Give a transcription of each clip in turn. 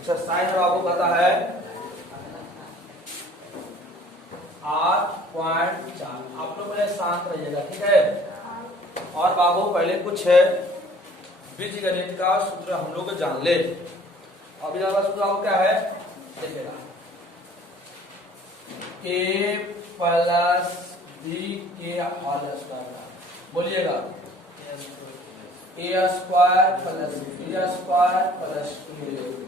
अच्छा साइन बाबू कहता है 8.4। आप लोग पहले शांत रहिएगा, ठीक है। और बाबू पहले कुछ बीजगणित का सूत्र हम लोग जान ले। अभी सूत्र आपको क्या है देखिएगा, a प्लस बी के होल स्क्वायर। बोलिएगा a square plus B square plus 2ab।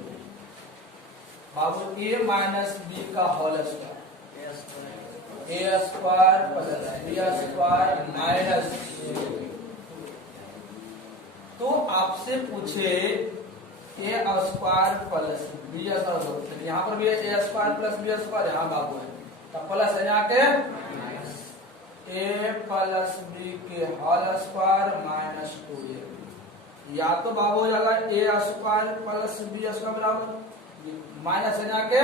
बाबू a माइनस बी का whole square, a square plus B square minus. तो आपसे पूछे a square plus B square, यहाँ पर भी a square plus B square, यहाँ बाबू है तो प्लस है यहाँ के a प्लस बी के होल स्क्वायर माइनस 2ab। या तो बाबू हो जाएगा a square plus B square बराबर माइनस है यहाँ के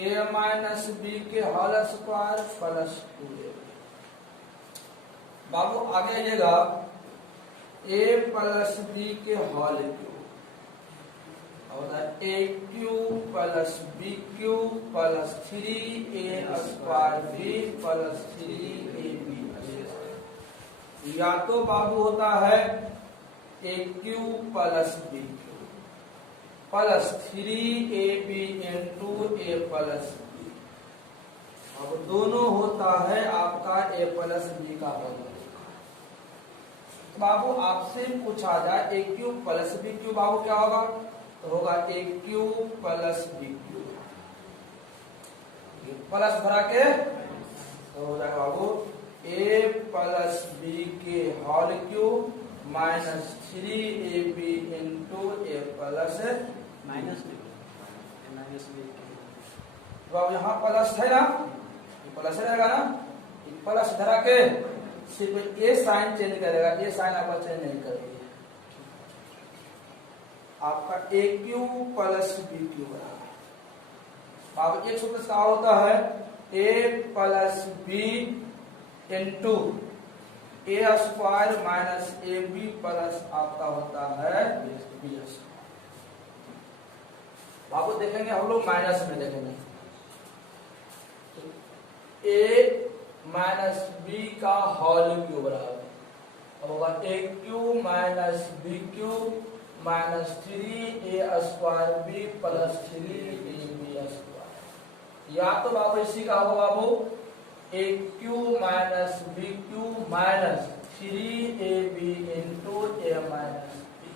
a माइनस बी के होल स्क्वायर प्लस 2ab। बाबू आगे आइएगा a प्लस बी के whole cube A cube plus B cube plus 3a square B plus 3ab। या तो बाबू होता है a cube plus B cube plus 3ab into a plus B. अब दोनों होता है आपका a प्लस बी का होल। बाबू आपसे पूछा जाए a cube plus B cube, बाबू क्या होगा तो होगा a cube plus B cube plus भरा के तो हो जाएगा बाबू a प्लस बी के whole cube minus 3ab into a plus minus B. बाबू यहाँ प्लस है ना, प्लस रहेगा ना, प्लस धरा के सिर्फ ए साइन चेंज करेगा, ये साइन आपका चेंज नहीं करेगी। आपका A cube plus B cube बराबर। अब एक सूत्र का होता है A plus B into A square minus A B plus आपका होता है बी स्क्वायर। बाबू देखेंगे हम लोग माइनस में देखेंगे ए माइनस बी का होल क्यूब बराबर होगा A cube minus B cube minus 3a square B plus 3ab square. या तो बाबू इसी का होगा बाबू A cube minus B cube minus 3ab into A minus B.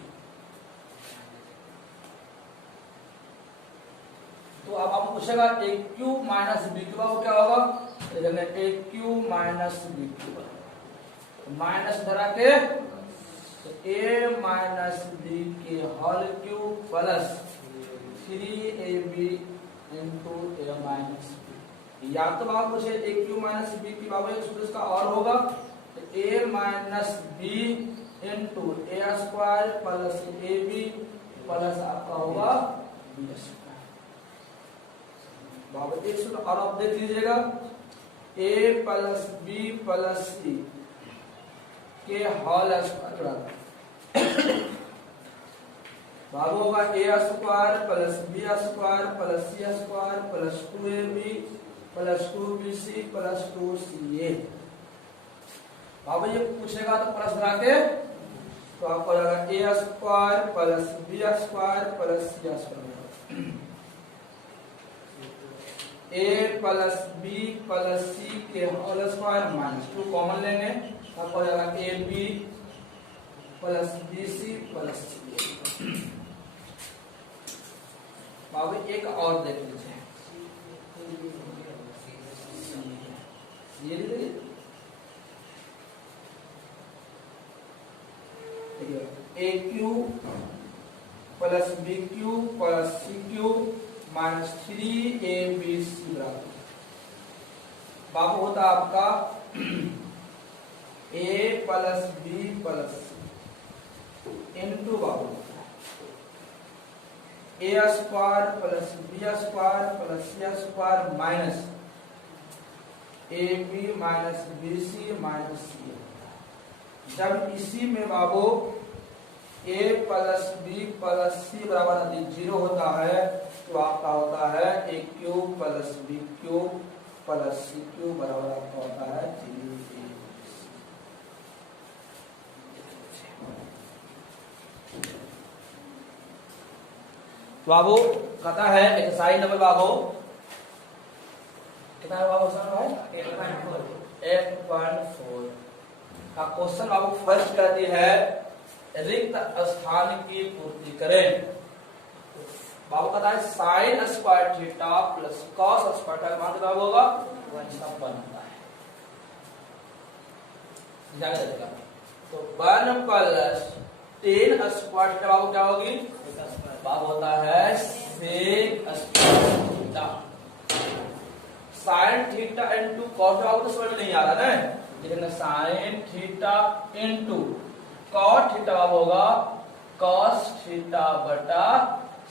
तो अब हम पूछेगा A cube minus B cube, बाबू क्या होगा A cube minus B cube minus धरा के a माइनस बी के whole cube plus 3ab into a minus B. या तो बाबू पूछे a क्यूब माइनस बी की, बाबू एक सूत्र इसका और होगा a minus B into a square plus ab plus आपका होगा b स्क्वायर। बाबू एक सूत्र और आप देख लीजिएगा a plus B plus c के होल स्क्वायर बाबू होगा a square plus B square plus c square plus 2ab plus 2bc plus 2ca। बाबू ये पूछेगा तो प्लस बना के तो आपको हो जाएगा a square plus B square plus c square. a plus B plus c के होल स्क्वायर माइनस 2 कॉमन लेंगे, आपको हो जाएगा ab plus bc plus ca। बाबू एक और देख लीजिए ये A cube plus B cube plus C cube minus 3abc बराबर। बाबू होता आपका a plus B plus into बाबू a square plus B square plus c square minus ab minus bc minus c। जब इसी में बाबू a प्लस बी प्लस सी बराबर यदि 0 होता है तो आपका होता है a cube plus B cube plus C cube बराबर आपका होता है 3a। तो बाबू कहता है एक्सरसाइज नंबर बाबू कितना है बाबू सर भाई 8.4 का क्वेश्चन बाबू फर्स्ट कहती है रिक्त स्थान की पूर्ति करें। बाबू कहता है sign square theta plus cos square theta का मान कितना होगा 1 होता है। ध्यान रखिएगा तो 1 प्लस 10 स्क्वायर थीटा बाबू क्या होगी बाबू होता है sec square theta. Sine theta into cos बाबू तो समझ में नहीं आ रहा है लेकिन sine theta into cos theta बाबू होगा कॉस थीटा बटा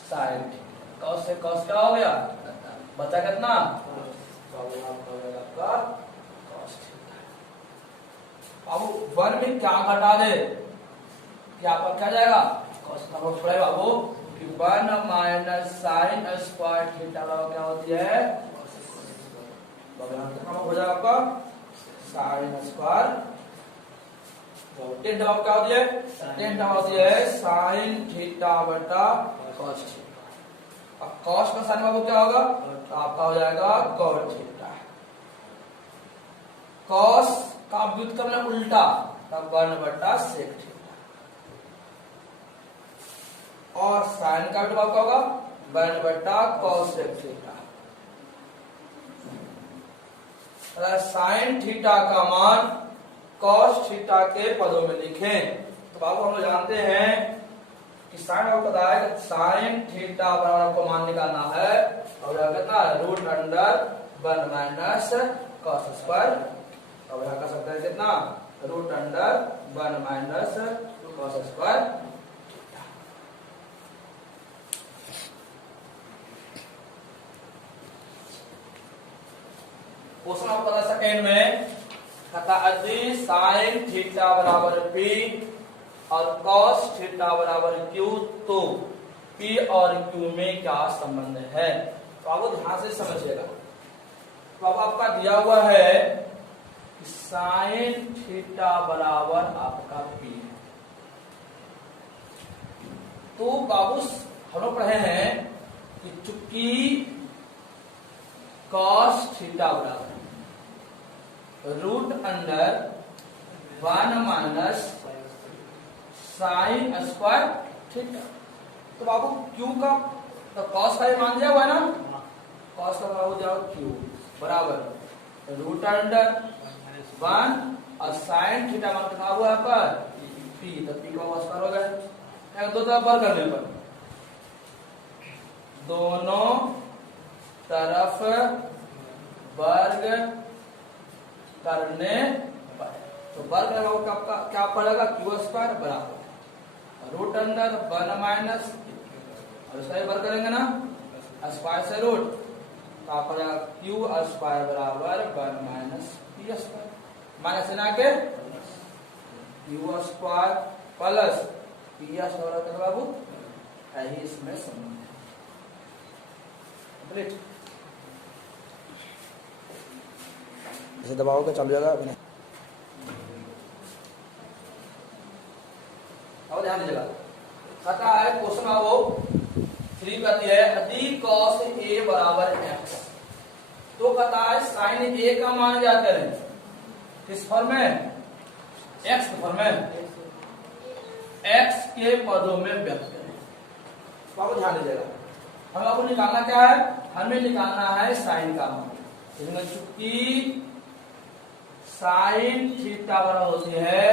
साइन थीटा। कॉस से कॉस क्या हो गया बचा कितना बाबू आपका हो जाएगा आपका कॉस थीटा। बाबू 1 में क्या घटा दे क्या पर क्या जाएगा कॉस का हो छोड़े बाबू 1 माइनस साइन स्क्वायर थीटा बराबर क्या होती है हो जाएगा आपका साइन स्क्वायर। टेन जवाब क्या होती है टेन जवाब होती है साइन थीटा बटा कॉस थीटा। अब कॉस का साइन बाबू क्या होगा तो आपका हो जाएगा कॉट थीटा। कॉस का व्युत्क्रम उल्टा तब 1 बटा सेक थीटा और साइन का भी क्या होगा 1 बटा कॉस थीटा। साइन थीटा का मान कॉस थीटा के पदों में लिखें। तो बाबू हम लोग जानते हैं कि साइन आपको पता है कि साइन थीटा बराबर आपको मान निकालना है और कितना root under 1 minus cos square और यहाँ कर सकते हैं कितना root under 1 minus cos square. Question आपको पता सेकेंड में कहता यदि साइन थीटा बराबर p और कॉस थीटा बराबर q तो p और q में क्या संबंध है। तो आपको ध्यान से समझिएगा। तो अब आपका दिया हुआ है कि साइन थीटा बराबर आपका p है। तो बाबू हम लोग पढ़े हैं कि चूंकि कॉस थीटा बराबर root under 1 minus sine square theta. तो बाबू क्यू का तो कॉस का मान दिया हुआ है ना कॉस का बाबू दिया क्यू बराबर रूट अंडर 1 और साइन थीटा मान कितना हुआ है पर पी। तो पी का कॉस हो गया दो तरफ वर्ग करने पर दोनों तरफ वर्ग करने पर तो वर्ग लगाओ क्या पड़ेगा क्यू स्क्वायर बराबर रूट अंडर 1 माइनस और इसका वर्ग करेंगे ना स्क्वायर से रूट तो आप पड़ेगा क्यू स्क्वायर बराबर 1 माइनस पी स्क्वायर माइनस ना के Q square plus P square बाबू यही इसमें संबंध है। इसे दबाओगे चालू जाएगा अभी नहीं। अब ध्यान दीजिएगा कहता है क्वेश्चन आओ 3 कहती है यदि cos a बराबर x तो कहता है sin a का मान ज्ञात करें किस फॉर्म में x के फॉर्म में x के पदों में व्यक्त करें। तो आपको ध्यान दीजिएगा हम आपको निकालना क्या है हमें निकालना है साइन का मान। इसमें चूंकि साइन थीटा बराबर होती है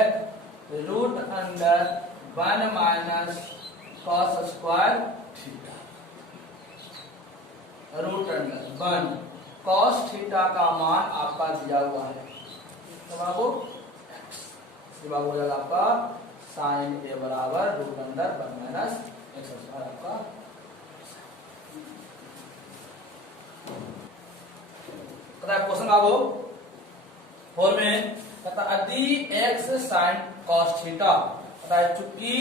root under 1 minus cos square theta root under 1 cos theta का मान आपका दिया हुआ है तो बाबू बाबू हो जाएगा आपका साइन ए बराबर root under 1 minus X square आपका क्वेश्चन बाबू 4 में कहता यदि x sin cos थीटा चूंकि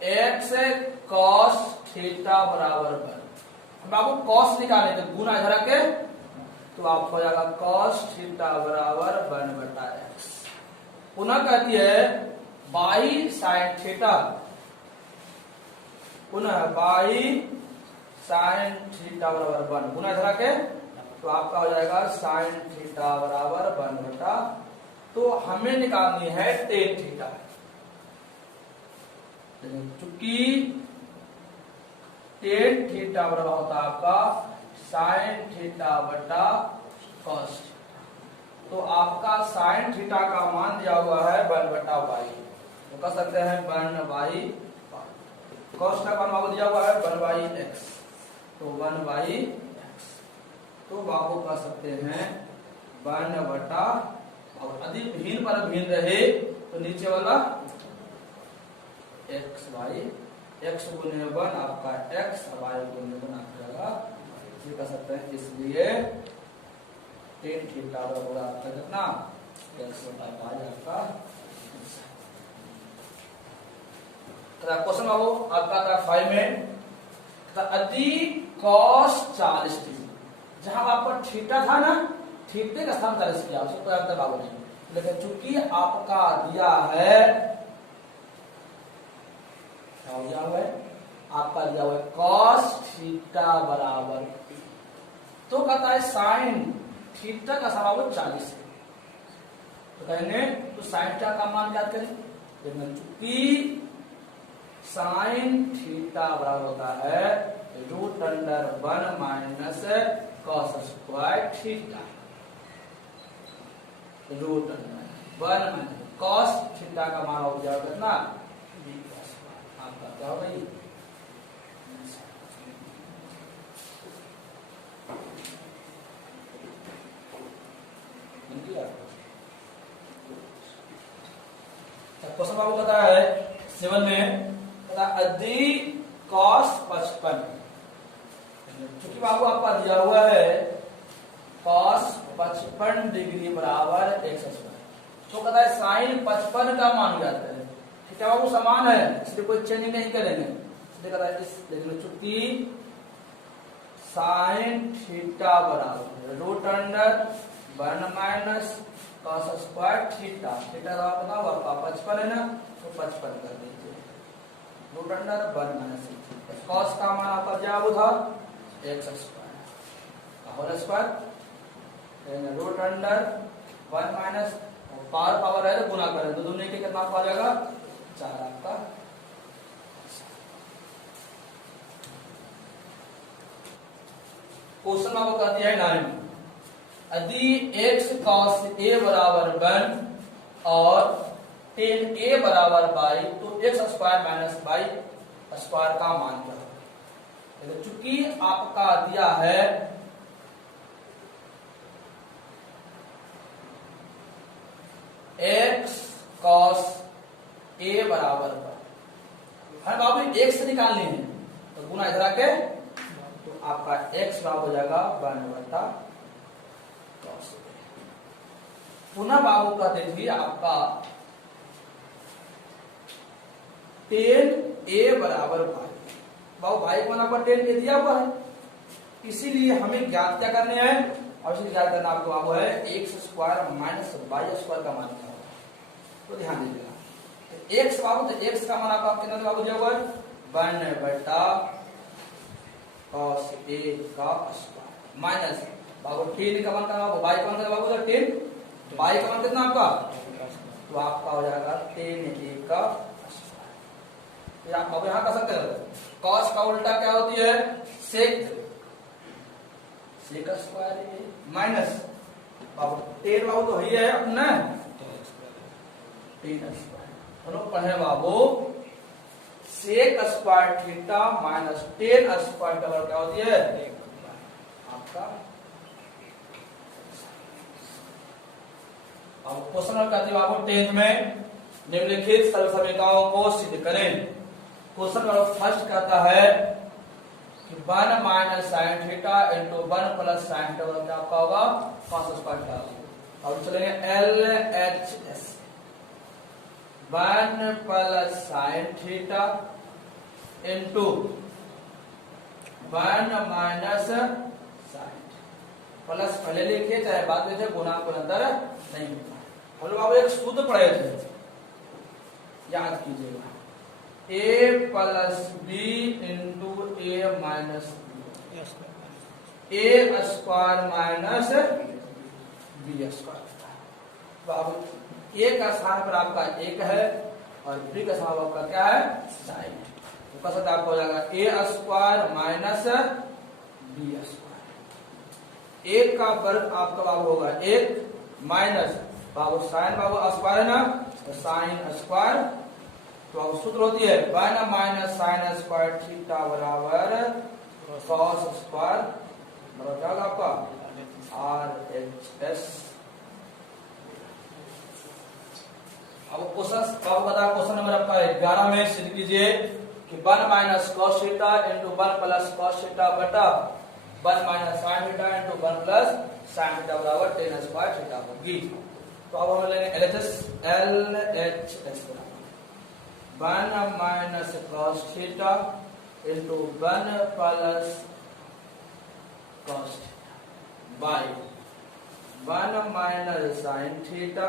x cos थीटा बराबर 1। हम आपको cos निकालने तो गुना इधर आके तो आप हो जाएगा cos थीटा बराबर 1/x। पुनः कहती है y sin थीटा, पुनः y sin थीटा बराबर 1 गुना इधर आके तो आपका हो जाएगा sin थीटा बराबर 1/। तो हमें निकालनी है tan थीटा, चूंकि tan थीटा बराबर होता है आपका sin थीटा बटा cos थीटा। तो आपका sin थीटा का मान दिया हुआ है 1/y, तो कह सकते हैं 1/y। cos का मान आपको दिया हुआ है 1/x, तो 1/x। तो बाबू कह सकते हैं 1/, और अधिक भिन्न पर भिन्न रहे तो नीचे वाला x/y, x गुने 1 आपका x, y गुने 1 आपका जाएगा, ये कह सकते हैं। इसलिए tan थीटा बराबर आपका कितना x/y आपका। क्वेश्चन बाबू आपका था 5 में अधिक cos 40 डिग्री, जहां आपका थीटा था ना, थीटे का स्थान 40 किया उसको तो बाबू नहीं, लेकिन चूंकि आपका दिया है आपका दिया हुआ है cos थीटा बराबर, तो कहता है sin थीटा का बराबर 40 है, तो कहेंगे तो sin थीटा का मान याद करें, लेकिन चूंकि sin थीटा बराबर होता है √1 minus cos square theta, √1 minus cos theta का मान हो जाएगा कितना, आपका क्या होगा ये क्वेश्चन बाबू कहता है 7 में अधिक cos 55, क्योंकि बाबू आपका दिया हुआ है cos 55 डिग्री बराबर x स्क्वायर, तो कहता है sin 55 का मान ज्ञात करें। थीटा बाबू समान है इसलिए कोई चेंज नहीं करेंगे, इसलिए कहता है इस लेकिन चूंकि sin थीटा बराबर √1 minus cos square theta, theta का पता होगा 55 है ना, तो 55 कर दीजिए √1 माइनस cos का मान आपका क्या था x स्क्वायर का होल स्क्वायर, √1 माइनस पावर है तो गुना करें तो दोनों के कितना आ जाएगा 4 आपका। क्वेश्चन आपको कहती है 9, यदि x cos a बराबर 1 और tan a बराबर y, तो x square minus y square का मान क्या होगा। चूंकि आपका दिया है x cos a बराबर 1, हमें बाबू x निकालनी है तो गुना इधर आके तो आपका x बराबर हो जाएगा 1/cos। पुनः बाबू कहते थे आपका tan a बराबर y, बाबू भाई को मान tan a दिया हुआ है, इसीलिए हमें ज्ञात क्या करने हैं, और इसे ज्ञात करना आपको बाबू है x square minus y square का मान क्या होगा, तो ध्यान दीजिएगा। x बाबू तो x का मान आपका कितना बाबू दिया हुआ है 1/cos a का स्क्वायर माइनस बाबू tan का मान का y का मान बाबू tan y का मान कितना आपका, तो आपका हो जाएगा tan a का स्क्वायर। आप बाबू यहाँ कर सकते हो cos का उल्टा क्या होती है sec स्क्वायर माइनस बाबू tan बाबू तो ही है अपना tan स्क्वायर, पढ़े बाबू sec square theta minus tan square का क्या होती है आपका। अब क्वेश्चन नंबर कहते हैं आपको 10th में निम्नलिखित सरल समीकरणों को सिद्ध करें। क्वेश्चन नंबर फर्स्ट कहता है कि 1 minus sine theta into 1 plus sine theta क्या आपका होगा cos स्क्वायर थीटा। अब चलेंगे LHS 1 plus sine theta into 1 minus sine plus पहले लिखे चाहे बाद में लिखे गुणा को अंतर नहीं होता। हम लोग एक सूत्र पढ़े थे, याद कीजिएगा, a plus B into A minus A square minus B square. तो अब ए का स्थान पर आपका 1 है और बी का स्थान आपका क्या है साइन। तो कैसे आपको हो जाएगा ए स्क्वायर माइनस बी स्क्वायर। 1 का वर्ग आपका बाबू होगा 1 माइनस बाबू साइन बाबू स्क्वायर है ना, तो साइन स्क्वायर। तो अब सूत्र होती है 1 माइनस साइन स्क्वायर थीटा बराबर कॉस स्क्वायर बराबर क्या होगा आपका RHS। अब क्वेश्चन नंबर आपका 11 में सिद्ध कीजिए कि 1 minus cos theta into 1 plus cos theta बटा 1 minus sine theta into 1 plus sine theta बराबर tan स्क्वायर थीटा होगी। तो अब हम लेंगे LHS 1 minus cos theta into 1 plus cos theta by 1 minus sine theta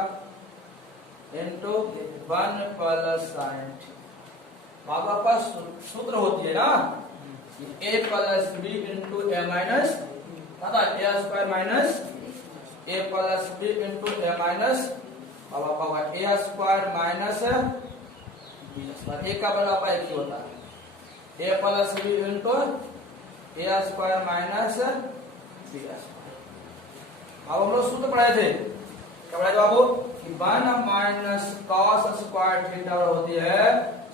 into 1 plus sine theta. आपका पास सूत्र होती है ना a plus B into A minus A square minus a plus B into A minus अब आपका A square minus B square. A का बराबर आपका एक ही होता है a plus B into A square minus B square. अब हम लोग सूत्र पढ़े थे, क्या पढ़े थे बाबू कि 1 माइनस कॉस स्क्वायर थीटा होती है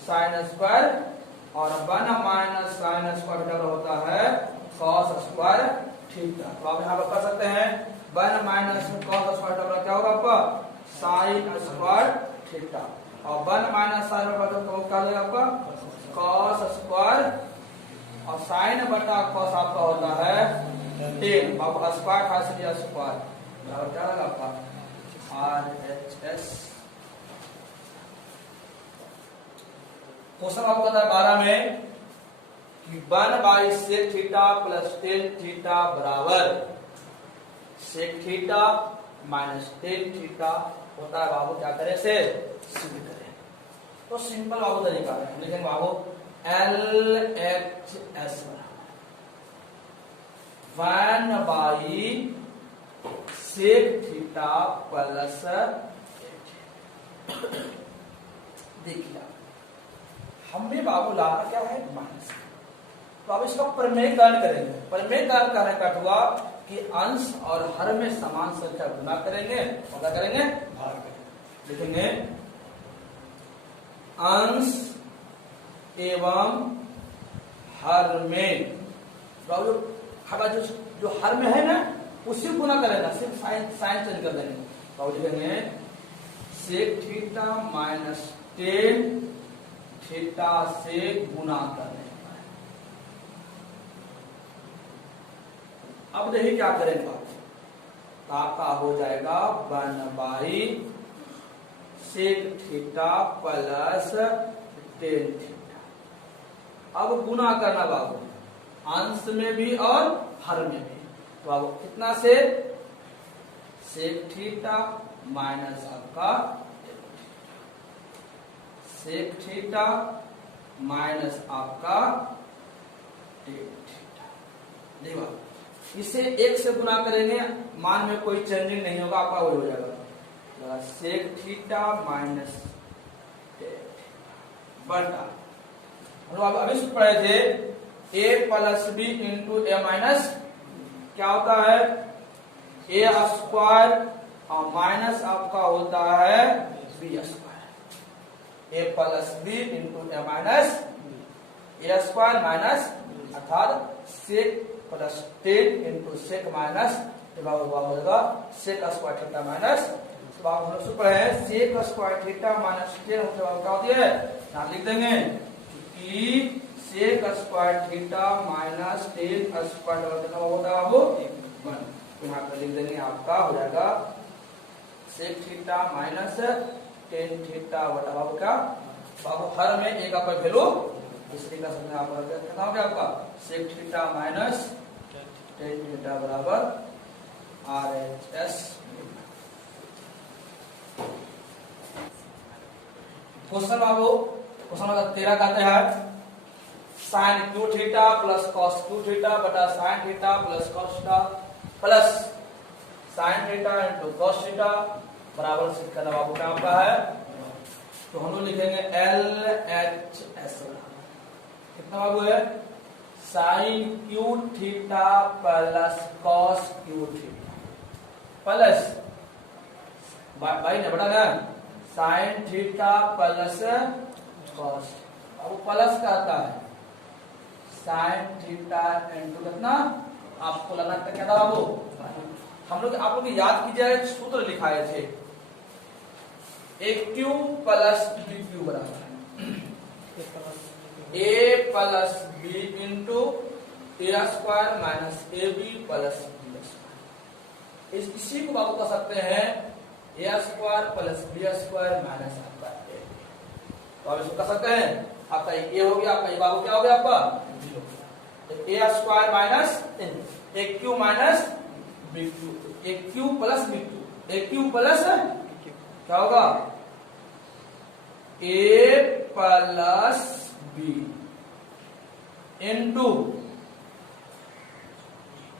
साइन स्क्वायर और 1 माइनस साइन स्क्वायर थीटा होता है कॉस स्क्वायर थीटा। तो आप यहाँ पर कर सकते हैं 1 माइनस कॉस स्क्वायर थीटा क्या होगा आपका साइन स्क्वायर थीटा और 1 माइनस साइन क्या हो जाएगा आपका कॉस स्क्वायर और साइन बटा कॉस आपका होता है tan बाबू स्क्वायर खास लिया स्क्वायर बराबर क्या होगा आपका RHS। क्वेश्चन आपको कहता है 12 में कि 1 by sec theta plus tan theta बराबर sec theta minus tan theta होता है बाबू क्या करें से सिद्ध करें। तो सिंपल बाबू तरीका है, लिखेंगे बाबू LHS 1 by sec theta plus देखिए हमें बाबू लाना क्या है माइनस। तो अब इसका प्रमेयकरण करेंगे। प्रमेयकरण करने का हुआ कि अंश और हर में समान संख्या गुना करेंगे और क्या करेंगे भाग करेंगे। लिखेंगे अंश एवं हर में जो हर में है ना उसी गुना करेगा, सिर्फ साइन चेंज कर देंगे। तो लिखेंगे sec theta minus tan theta से गुना करने। अब देखिए क्या करेंगे तो आपका हो जाएगा 1 by sec theta plus tan theta. अब गुना करना बाबू अंश में भी और हर में भी। तो अब कितना से सेक थीटा माइनस आपका सेक थीटा माइनस आपका tan थीटा। देखो इसे 1 से गुना करेंगे मान में कोई चेंजिंग नहीं होगा, आपका वही हो जाएगा सेक थीटा माइनस tan बटा हम लोग अभी से पढ़े थे a plus B into A minus क्या होता है ए स्क्वायर और माइनस आपका होता है B square. A plus B into A minus A square minus अर्थात sec plus tan into sec minus होगा सेक स्क्वायर थीटा माइनस। तो आप हम लोग पढ़े हैं sec square theta minus tan क्या होती है यहाँ लिख देंगे कि sec square theta minus tan square कितना होता है वो 1। तो यहाँ पर लिख देंगे आपका हो जाएगा sec theta minus tan theta बटा बाबू क्या बाबू हर में एक आपका वैल्यू इसलिए का समझ आप कितना हो गया आपका sec theta minus tan theta बराबर RHS। क्वेश्चन बाबू क्वेश्चन नंबर 13 कहते हैं sin q theta plus cos q theta बटा sin theta plus cos theta plus sin theta into cos theta बराबर से करना बाबू क्या आपका है, तो हम लोग लिखेंगे LHS। कितना बाबू है sin q theta plus cos q theta plus भाई ने बड़ा ना sin थीटा प्लस cos, अब प्लस का आता है sin थीटा इंटू कितना आपको लगना था क्या था बाबू, हम लोग आप लोग याद कीजिए एक सूत्र लिखाए थे AQ प्लस BQ बराबर A plus B into A square minus AB plus B square. इसी को बाबू कह सकते हैं A square plus B square minus आपका A, तो आप इसको कह सकते हैं आपका A हो गया, आपका ये बाबू क्या हो गया आपका B हो गया। A square minus AQ minus BQ, AQ plus BQ, AQ plus क्या होगा A plus B into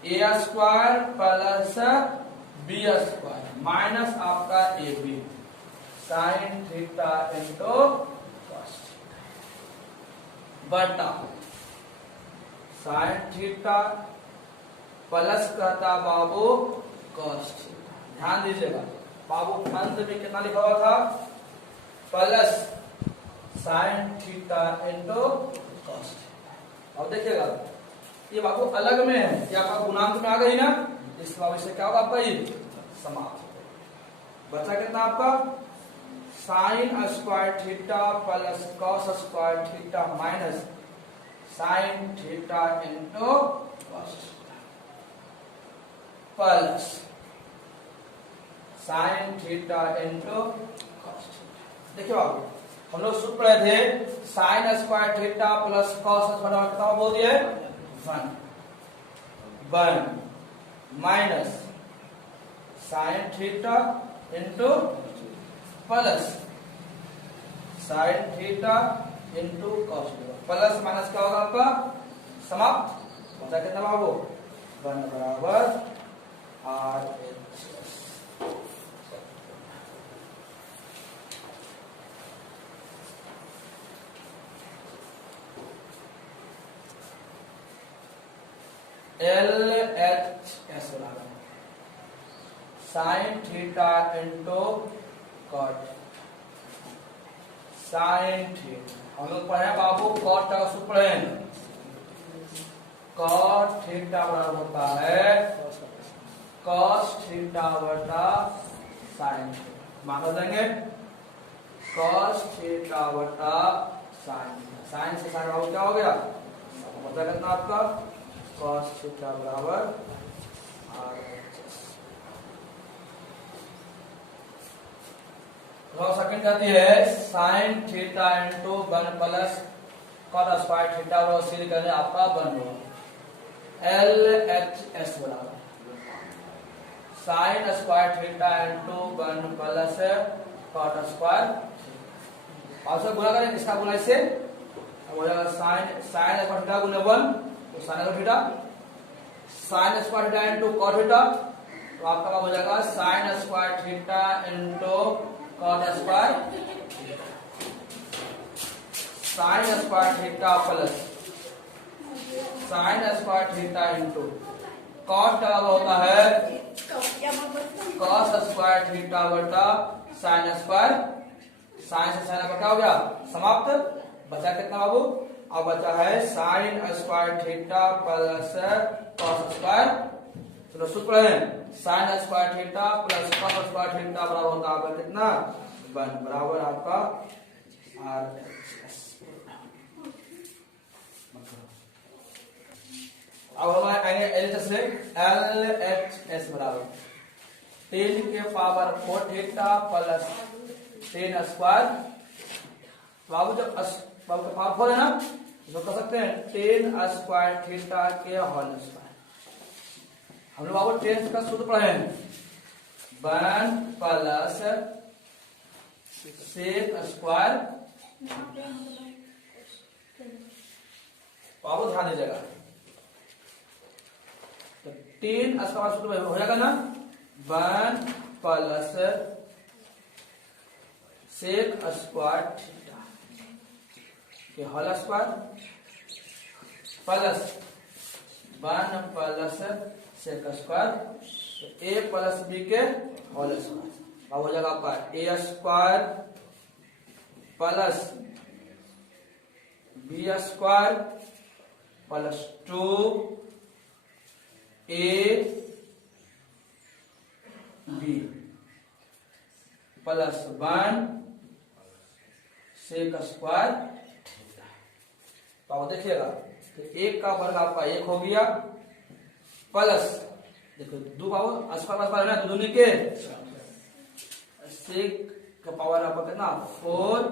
A square plus B square minus आपका AB sin theta into cos बटा sin थीटा प्लस कहता बाबू cos थीटा। ध्यान दीजिएगा बाबू अंत में कितना लिखा हुआ था plus sin theta into cos theta. अब देखिएगा ये बाबू अलग में है, ये आपका गुणांक में आ गई ना, इस बाबू से क्या होगा आपका ये समाप्त हो गया। बचा कितना आपका sin square theta plus cos square theta minus sin theta into cos plus sin theta into cos theta. देखिए बाबू हम लोग सूत्र पढ़े थे sin square theta plus cos square कितना बोल दिए 1 minus sin theta into plus sin theta into cos theta plus minus क्या होगा आपका समाप्त, बचा कितना बाबू 1 बराबर RHS। LHS बराबर sin theta into cot sin theta. हम लोग पढ़े बाबू cot का सूत्र पढ़े, cot थीटा बराबर होता है cos थीटा बटा sin थीटा। मान देंगे cos थीटा बटा sin थीटा, sin से sin बाबू क्या हो गया पता करना आपका cos थीटा बराबर RHS। सेकंड कहती है sin theta into 1 plus cot square theta और सीधे करने आपका 1 होगा LHS बराबर sin square theta into 1 plus cot square, और सब गुणा करें इसका गुणा इससे हो जाएगा sin स्क्वायर थीटा गुना 1 तो sin theta sin square theta into cot theta, तो आपका हो जाएगा sin square theta into cot square sin square theta plus sin square theta into cot का होता है cos स्क्वायर थीटा बटा sin स्क्वायर, sin से sin बटा हो गया समाप्त, बचा कितना बाबू अब बचा है sin square theta plus cos square. चलो सूत्र है sin square theta plus cos square theta बराबर होता है आपका कितना 1 बराबर आपका RHS। अब हम आएंगे LHS से LHS बराबर 10 के पावर 4 थीटा प्लस 10 स्क्वायर, बाबू जब बाबू का पावर 4 है ना इसको कर सकते हैं टेन स्क्वायर थीटा के होल स्क्वायर। हम लोग बाबू टेन का सूत्र पढ़े हैं 1 प्लस सेक स्क्वायर। बाबू ध्यान दीजिएगा तो टेन स्क्वायर सूत्र हो जाएगा ना 1 प्लस सेक स्क्वायर थीटा के whole square plus 1 plus sec square तो ए प्लस बी के होल स्क्वायर। अब हो जाएगा आपका A square plus B square plus 2 A B plus 1 sec square theta. तो आप देखिएगा तो एक का वर्ग आपका एक हो गया प्लस देखो दो पावर स्क्वायर है ना दोनों के सेक का पावर आपका कितना 4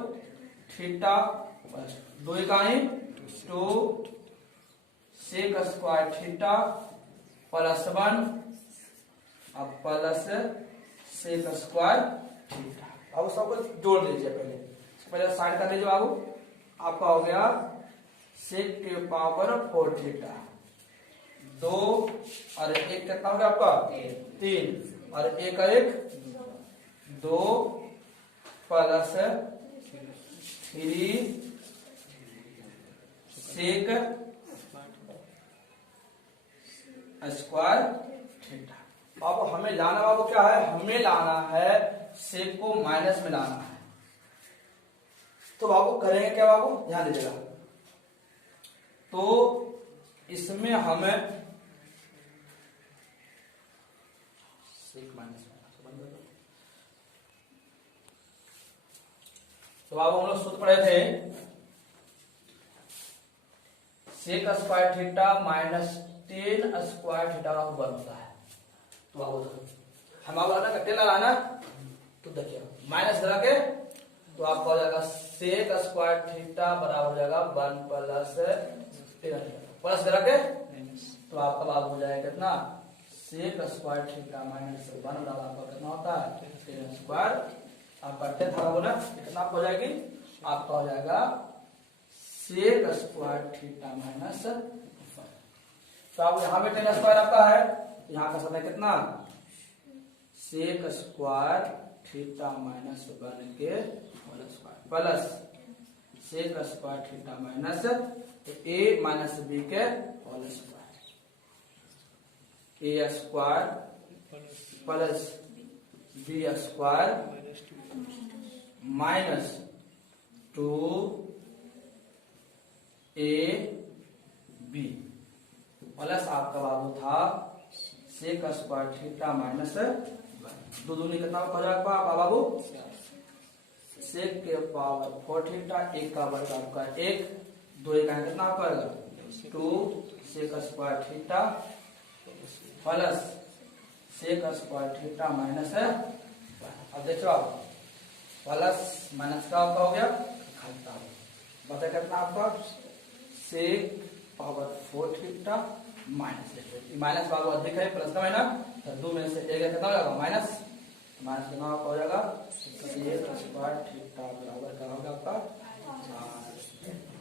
थीटा प्लस 2 इकाई 2 सेक स्क्वायर थीटा प्लस 1 अब प्लस सेक स्क्वायर थीटा। अब सबको जोड़ लीजिए पहले साइड कर लीजिए बाबू। आपका हो गया सेक के पावर 4 थीटा 2 और एक कितना हो गया आपका 3 और एक का एक 2 प्लस 3 सेक स्क्वायर थीटा। बाबू हमें लाना बाबू क्या है हमें लाना है सेक को माइनस में लाना है। तो बाबू करेंगे क्या बाबू ध्यान दीजिएगा तो इसमें हमें सेक माइनस तो बाबू हम लोग सूत्र पढ़े थे sec square theta minus 10 square theta का वर्ग होता है। तो बाबू हम आप लाना कट्टे लाना तो देखिए माइनस लगा के तो आपका हो जाएगा सेक स्क्वायर थीटा बराबर हो जाएगा 1 प्लस 10 प्लस करा के तो आपका बाबू हो जाएगा कितना सेक स्क्वायर थीटा माइनस 1 बराबर आपका कितना होता है 10 स्क्वायर। आप करते था ना कितना हो जाएगी आपका हो जाएगा सेक स्क्वायर थीटा माइनस 1। तो आप यहाँ पे 10 स्क्वायर आपका है यहाँ का समय कितना सेक स्क्वायर थीटा माइनस 1 के whole square plus sec square theta minus A minus B के whole square A square plus B square minus 2 A B plus आपका बाबू था सेक स्क्वायर थीटा माइनस 2 दूनी कितना हो जाएगा बाबू सेक के पावर 4 थीटा एक का वर्ग आपका 1 2 का कितना करेगा 2 sec square theta plus sec square theta minus है। अब देखो आप प्लस माइनस का आपका हो गया घटा बता कितना आपका सेक पावर 4 थीटा माइनस बाबू अधिक है प्लस का है ना तो 2 में से एक कितना हो जाएगा माइनस माइनस कितना हो जाएगा सेक स्क्वायर थीटा बराबर क्या होगा आपका 4।